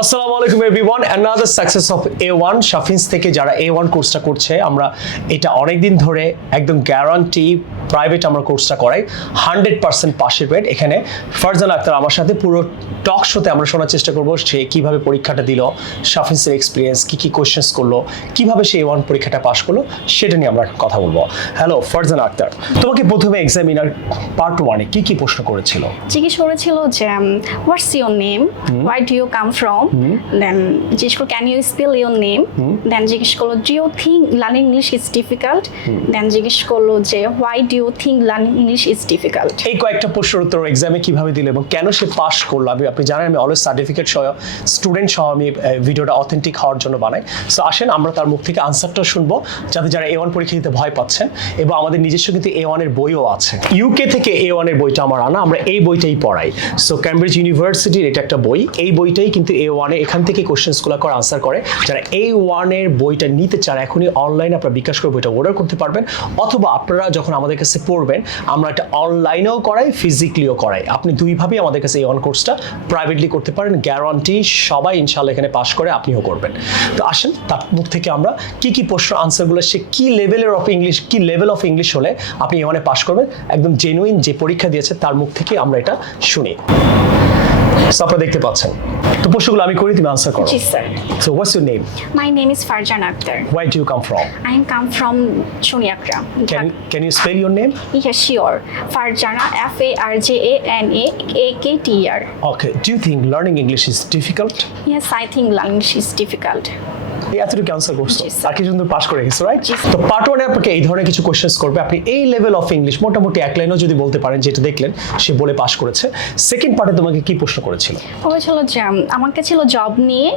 আসসালামু আলাইকুম everyone, another success of A1 শাফিন্স থেকে যারা A1 কোর্সটা করছে, আমরা এটা অনেকদিন ধরে একদম গ্যারান্টি প্রাইভেট আমরা কোর্সটা করাই 100% পাশের রেট। এখানে ফারজান আক্তার আমার সাথে পুরো টক শোতে আমরা শোনার চেষ্টা করবো সে কিভাবে পরীক্ষাটা দিল, শাফিন্সের এক্সপিরিয়েন্স, কি কোয়েশ্চেন্স করলো, কিভাবে সে A1 পরীক্ষাটা পাশ করলো, সেটা নিয়ে আমরা কথা বলবো। হ্যালো ফারজান আক্তার, তোমাকে প্রথমে এক্সামিনার পার্ট 1-এ কি প্রশ্ন করেছিল? জিজ্ঞেস করেছিল যে what's your name, why do you come from, then জিজ্ঞেস করলো can you spell your name, then জিজ্ঞেস করলো do you think learning English is difficult, then জিজ্ঞেস করলো যে why do you think learning English is difficult. এই কয়েকটা প্রশ্নের উত্তর এক্সামে কিভাবে দিল এবং কেন সে পাস করলো। আপনি জানেন আমি অলওয়েজ সার্টিফিকেট সহ স্টুডেন্ট সহ আমি ভিডিওটা অথেন্টিক হওয়ার জন্য বানাই। সো আসেন আমরা তার মুখ থেকে আনসারটা শুনবো, যাতে যারা A1 পরীক্ষা দিতে ভয় পাচ্ছেন, এবং আমাদের নিজস্ব কিন্তু A1 এর বইও আছে। ইউকে থেকে A1 এর বইটা আমার আনা, আমরা এই বইটাই পড়াই। সো ক্যামব্রিজ ইউনিভার্সিটির এটা একটা বই, এই বইটাই কিন্তু A1 এ এখান থেকে কোশ্চেন্সগুলো করে আনসার করে। যারা A1 এর বইটা নিতে চান এখনই অনলাইনে আপনারা বিকাশ করে বইটা অর্ডার করতে পারবেন, অথবা আপনারা যখন আমাদের কাছে পড়বেন আমরা এটা অনলাইনেও করাই, ফিজিক্যালিও করাই। আপনি দুইভাবেই আমাদের কাছে A1 কোর্সটা প্রাইভেটলি করতে পারেন, গ্যারান্টি সবাই ইনশাআল্লাহ এখানে পাস করে, আপনিও করবেন। তো আসেন তার মুখ থেকে আমরা কি প্রশ্ন আনসারগুলো, সে কি লেভেলের অফ ইংলিশ, কি লেভেল অফ ইংলিশ হলে আপনি A1 এ পাস করবেন, একদম জেনুইন যে পরীক্ষা দিয়েছে তার মুখ থেকে আমরা এটা শুনি। আপনারা দেখতে পাচ্ছেন, তো প্রশ্নগুলো আমি করি, তুমি আনসার করো। জি sir. So what's your name? My name is Farzan Akter. Where do you come from? I come from Chuniakra. Can you spell your name? Yes, sure. Farjana, FARJANAAKTR. Okay. Do you think learning English is difficult? Yes, I think language is difficult. এতটুকু answer করছো, জি, sir. আর কিছু সুন্দর pass করে গেছো, right? জি, তো part 1-এ আপনাকে এই ধরনের কিছু কোশ্চেন্স করবে, আপনি এই লেভেল অফ ইংলিশ মোটামুটি এক লাইনও যদি বলতে পারেন, যেটা দেখলেন সে বলে পাস করেছে। সেকেন্ড পার্টে তোমাকে কি প্রশ্ন করেছিল? হয়েছিল যে আমাকে ছিল জব নিয়ে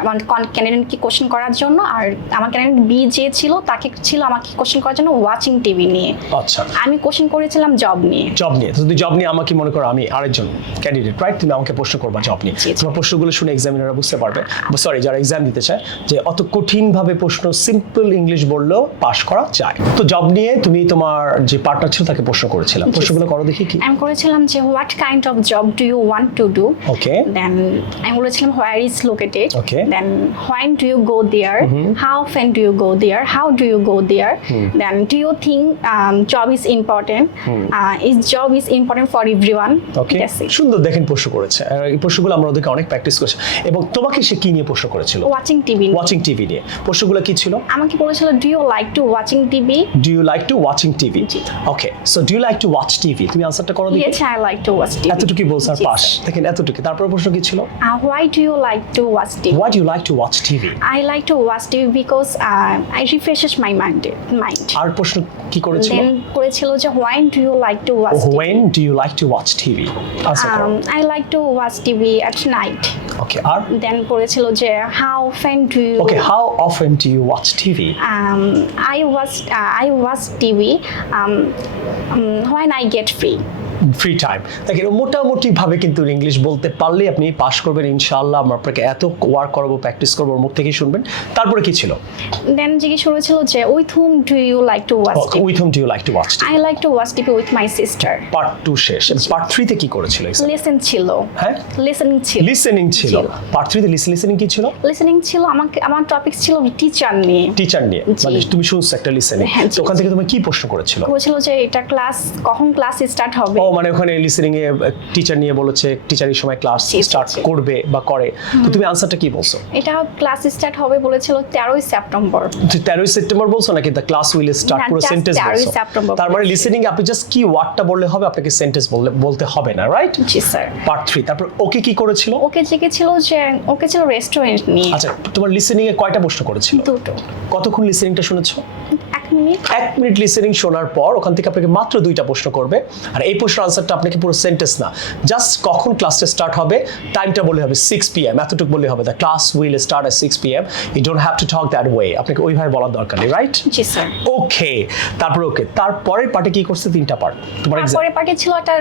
আমার ক্যান্ডিডেটকে কোশ্চেন করার জন্য, আর আমার ক্যান্ডিডেট বি যে ছিল তাকে ছিল আমাকে কোশ্চেন করার জন্য ওয়াচিং টিভি নিয়ে। আচ্ছা, আমি কোশ্চেন করেছিলাম জব নিয়ে। জব নিয়ে। তো যদি জব নিয়ে আমাকে মনে করো আমি আরেকজন ক্যান্ডিডেট, রাইট? তুমি আমাকে প্রশ্ন করবা জব নিয়ে। তোমার প্রশ্নগুলো শুনে এক্সামিনাররা বুঝতে পারবে, সরি যারা এক্সাম দিতে চায়, যে অত কঠিন ভাবে প্রশ্ন সিম্পল ইংলিশ বললেও পাস করা যায়। তো জব নিয়ে তুমি তোমার যে পার্টনার ছিল তাকে প্রশ্ন করেছিলাম, প্রশ্নগুলো করো দেখি। কি আমি করেছিলাম যে what kind of job do you want to do. Okay. Then আমি বলেছিলাম where is located. Okay. Then when do you go there, how often do you go there, how do you go there, then do you think job is important, is job is important for everyone. Okay, সুন্দর দেখেন প্রশ্ন করেছে। এই প্রশ্নগুলো আমরা ওদেরকে অনেক practice করেছি। এবং তোমাকে সে কি নিয়ে প্রশ্ন করেছিল? Watching TV. ওয়াচিং টিভি নিয়ে। প্রশ্নগুলো কি ছিল? আমাকে বলেছিল do you like to watching TV. Do you like to watching TV? Okay, so do you like to watch TV, তুমি আনসারটা করো দেখি। Yes, I like to watch TV. এতটুকু বলছ আর পাস, দেখেন এতটুকু। তারপর প্রশ্ন কি ছিল? Why do you like to watch TV? Why do you like to watch TV? I like to watch TV because I refreshes my mind. আর প্রশ্ন কি করেছিল? Then করেছিল যে when do you like to watch TV? When do you like to watch TV? Answer করো। I like to watch TV at night. Okay, আর Then করেছিল যে how often do you? Okay, how often do you watch TV? I watch TV when I get free. Free time. দেখেন মোটামুটি ভাবে কিন্তু English বলতে পারলেই আপনি পাস করবেন ইনশাআল্লাহ। আমরা আপনাকে এত ওয়ার্ক করাবো, প্র্যাকটিস করবো, ওর মুখ থেকেই শুনবেন। তারপরে কি ছিল? দেন জিজ্ঞেস করেছিল যে with whom do you like to watch TV? With whom do you like to watch TV? I like to watch TV with my sister. Part 2 শেষ। পার্ট 3 তে কি করেছিল? লিসেন ছিল। হ্যাঁ, লিসেনিং ছিল। লিসেনিং ছিল। পার্ট 3 তে লিসেনিং কি ছিল? লিসেনিং ছিল আমার টপিক ছিল টিচার নিয়ে। টিচার নিয়ে, মানে তুমি শুনছো একটা লিসেনিং। তো ওখান থেকে তুমি কি প্রশ্ন করেছিল? বলেছিল যে এটা ক্লাস কখন ক্লাস স্টার্ট হবে। ও মানে ওখানে লিসেনিং এ টিচার নিয়ে বলেছে টিচারের সময় ক্লাস স্টার্ট করবে বা করে। তো তুমি আনসারটা কি বলছো? এটা ক্লাস স্টার্ট হবে বলেছিল 13ই সেপ্টেম্বর। 13ই সেপ্টেম্বর বলছো নাকি দ্য ক্লাস উইল স্টার্ট পুরো সেন্টেন্স বলছো? তার মানে লিসেনিং এ আপনি জাস্ট কি ওয়ার্ডটা বললে হবে, আপনাকে সেন্টেন্স বলতে হবে না, রাইট? জি স্যার। পার্ট 3 তারপর ওকে কি করেছিল? ওকে জিজ্ঞেছিল যে ওকে ছিল রেস্টুরেন্ট নিয়ে। আচ্ছা, তোমার লিসেনিং এ কয়টা প্রশ্ন করেছিল? দুটো। কতক্ষণ লিসেনিংটা শুনেছো? 1 মিনিট। 1 মিনিট লিসেনিং শোনার পর ওখান থেকে আপনাকে মাত্র 2টা প্রশ্ন করবে। আর এই প্রশ্নের আনসারটা আপনাকে পুরো সেন্টেন্স না, জাস্ট কখন ক্লাসটা স্টার্ট হবে টাইমটা বললে হবে 6 PM, এতটুকু বললে হবে the class will start at 6 PM। You don't have to talk that way, আপনাকে ওইভাবে বলার দরকার নেই, রাইট? জি স্যার। ওকে, তারপর ওকে, তারপরের পার্টে কি করছে? 3টা পার্ট। তোমার তারপরে পার্টে ছিল একটা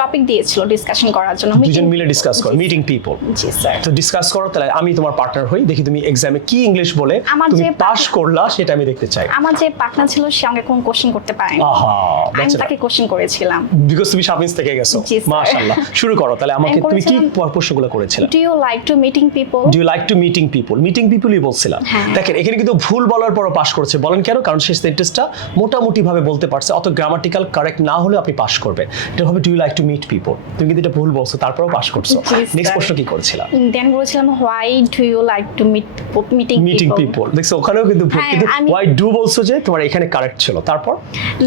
টপিক দিয়েছিল ডিসকাশন করার জন্য। দুজন মিলে ডিসকাস করো, মিটিং পিপল। জি স্যার। তো ডিসকাস করো, তাহলে আমি তোমার পার্টনার হই, দেখি তুমি এক্সামে কি ইংলিশ বলে তুমি পাস করলা সেটা আমি দেখতে চাই। আমার যে পার্টনার ছিল সে আমাকে কোনো কোশ্চেন করতে পারেনি, আমি তাকে কোশ্চেন করেছিলাম। বিকজ তুমি শাফিন্স থেকে গেছো। মাশাআল্লাহ, শুরু করো তাহলে। আমাকে তুমি কি প্রশ্নগুলো করেছিলে? Do you like to meeting people? Do you like to meeting people? Meeting পিপলই বলছিলাম। দেখেন এখানে কিন্তু ভুল বলার পরও পাস করেছে। বলেন কেন? কারণ সেই সেন্টেন্সটা মোটামুটি ভাবে বলতে পারছে, অত গ্রামাটিক্যাল কারেক্ট না হলে আপনি পাস করবেন। এটা হবে do you like to meet people. তুমি কিন্তু এটা ভুল বলছো, তারপরেও পাস করছো। নেক্সট প্রশ্ন কি করেছিলা? দেন বলেছিলাম why do you like to meeting people. দেখছো ওখানেও কিন্তু ভুল, কিন্তু হোয়াই ডু বলছো যে তোমার এখানে কারেক্ট ছিল। তারপর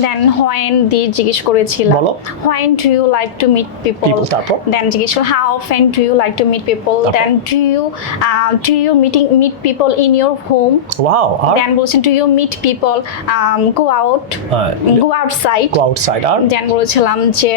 দেন হোয়েন দিয়ে জিজ্ঞেস করেছিলাম, বলো when do you like to meet people? তারপর দেন জিজ্ঞেস করলাম how often do you like to meet people? Then do you meet people in your home? Wow. Then বলছেন do you meet people go outside? আর then বলেছিলাম যে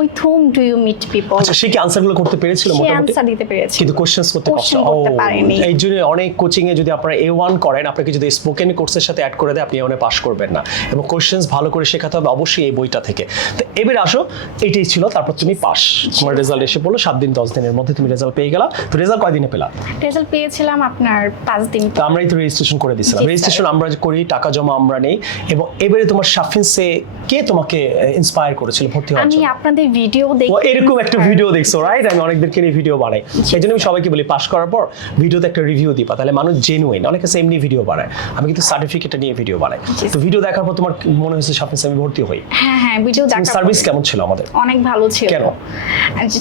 with home do you meet people? আচ্ছা, সে কি আনসারগুলো করতে পেরেছিল? মোটামুটি আনসার দিতে পেরেছে, কিন্তু কোশ্চেনস করতে পারেনি। এই জন্য অনেক কোচিং এ যদি আপনারা A1 করেন, আপনাকে যদি স্পোকেন কোর্সের সাথে অ্যাড করে দেয়, আপনি A1 পাস করবেন না। এবং কোশ্চেনস ভালো করে শেখাতে হবে অবশ্যই এই বইটা থেকে। তো এবারে আসো, এটাই ছিল, তারপর তুমি পাস। তোমার রেজাল্ট এসে পড়লো 7 দিন 10 দিনের মধ্যে তুমি রেজাল্ট পেয়ে গেলা। তো রেজাল্ট কয় দিনে পেলা? রেজাল্ট পেয়েছিলাম আপনার 5 দিন। তো আমরাই তো রেজিস্ট্রেশন করে দিয়েছিলাম। রেজিস্ট্রেশন আমরা করি, টাকা জমা আমরা নেই। এবং এবারে তোমার শাফিন্সে কে তোমাকে ইন্সপায়ার করেছিল ভর্তি হওয়ার জন্য? আমি আপনাদের ভিডিও দেখি। এরকম একটা ভিডিও দেখছো, রাইট? আমি অনেকদেরকে নিয়ে ভিডিও বানাই, সেই জন্য আমি সবাইকে বলি পাস করার পর ভিডিওতে একটা রিভিউ দিবা, তাহলে মানুষ জেনুইন। অনেকে এমনি ভিডিও বানায়, আমি কিন্তু সার্টিফিকেটটা নিয়ে ভিডিও বানাই। তো ভিডিও দেখার পর তোমার মনে হয়েছে শাফিন্সে আমি ভর্তি হই? হ্যাঁ, ভিডিও দেখার পর সার্ভিস কেমন ছিল আমাদের? অনেক ভালো ছিল। কেন?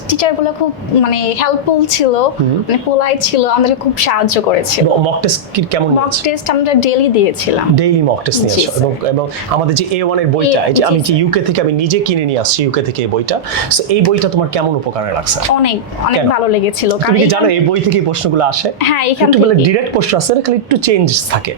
টিচারগুলো খুব হেল্পফুল ছিল, পোলাইট ছিল, আমাদের খুব সাহায্য করেছিল। মক টেস্ট কেমন? মক টেস্ট আমরা ডেইলি দিয়েছিলাম। ডেইলি মক টেস্ট নিয়েছো? এবং আমাদের যে A1 এর বইটা, এই যে আমি যে ইউকে থেকে আমি নিজে কিনে নিয়ে আসছি ইউকে থেকে এই বইটা, সো এই বইটা তোমার কেমন উপকারে লাগছে? অনেক ভালো লেগেছিল। তুমি কি জানো এই বই থেকে প্রশ্নগুলো আসে? হ্যাঁ, এখান থেকে থেকে ডাইরেক্ট প্রশ্ন আসে না, খালি একটু চেঞ্জ থাকে।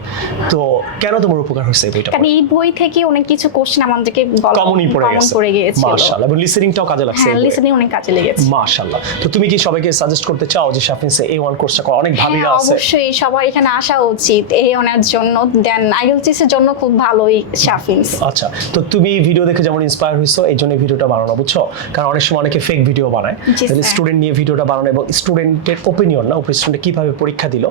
তো কেন তোমার উপকার হয়েছে এই বইটা? কারণ এই বই থেকে অনেক কিছু কোশ্চেন আমাদেরকে কমনই পড়ে গেছে। মাশাআল্লাহ। এবং লিসেনিংটাও কাজে লাগছে। হ্যাঁ, লিসেনিং অনেক কাজে লেগেছে। মাশাআল্লাহ। তো তুমি কি সবাইকে সাজেস্ট করতে চাও যে শাফিন্সে A1 কোর্সটা করা? অনেক ভাবিরা আছে। অবশ্যই সবার এখানে আসা উচিত A1 এর জন্য। দেন IELTS এর জন্য খুব ভালোই শাফিন্স। আচ্ছা, তো তুমি ভিডিও দেখে যেমন ইন্সপায়ার হইছো, এই জন্য ভিডিওটা বানানো, বুঝছো? কারণ অনেক সময় অনেকে ফেক ভিডিও বানায়, তাহলে স্টুডেন্ট নিয়ে ভিডিওটা বানানো এবং স্টুডেন্টের ওপিনিয়ন না, স্টুডেন্ট কিভাবে পরীক্ষা দিল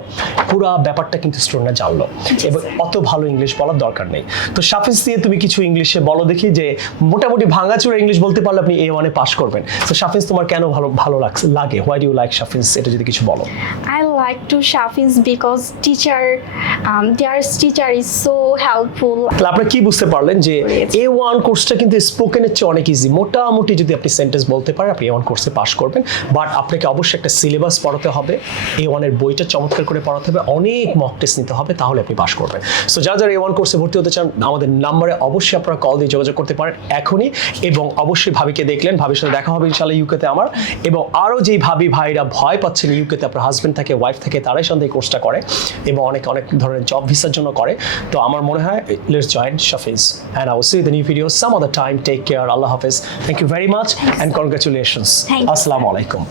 পুরো ব্যাপারটা কিন্তু স্টুডেন্টরা জানলো। এবং অত ভালো ইংলিশ বলার দরকার নেই। তো শাফিন্স দিয়ে তুমি কিছু ইংলিশে বলো দেখি, যে মোটামুটি ভাঙাচোরা ইংলিশ বলতে পারলে আপনি A1 এ পাস করবেন। তো শাফিন্স তোমার কেন ভালো লাগে? Why do you like Shafins? এটা যদি কিছু বলো। I like to Shafins because their teacher is so helpful. তাহলে আপনি কি বুঝতে পারলেন যে A1 কোর্সটা কিন্তু স্পোকেনের চেয়ে অনেক ইজি। মোটামুটি যদি আপনি সেন্টেন্স বলতে পারেন, আপনি A1 কোর্সে পাস করবেন। বাট আপনাকে অবশ্যই একটা সিলেবাস পড়াতে হবে, A1 এর বইটা চমৎকার করে পড়াতে হবে, অনেক মক টেস্ট নিতে হবে, তাহলে আপনি পাস করবেন। সো যারা A1 কোর্সে ভর্তি হতে চান, আমাদের নাম্বারে অবশ্যই আপনারা কল দিয়ে যোগাযোগ করতে পারেন এখনই। এবং অবশ্যই ভাবিকে দেখলেন, ভাবির সাথে দেখা হবে ইনশাআল্লাহ ইউকেতে আমার। এবং আরও যেই ভাবি ভাইরা ভয় পাচ্ছেন ইউকেতে, আপনার হাজবেন্ড থাকে, ওয়াইফ থাকে, তারাই সন্ধ্যে এই কোর্সটা করে এবং অনেক ধরনের জব ভিসার জন্য করে। তো আমার মনে হয় let's join Shafins, and I will see you in the new video some other time. Take care. Allah Hafiz. Thank you very much and congratulations. Assalamu alaikum.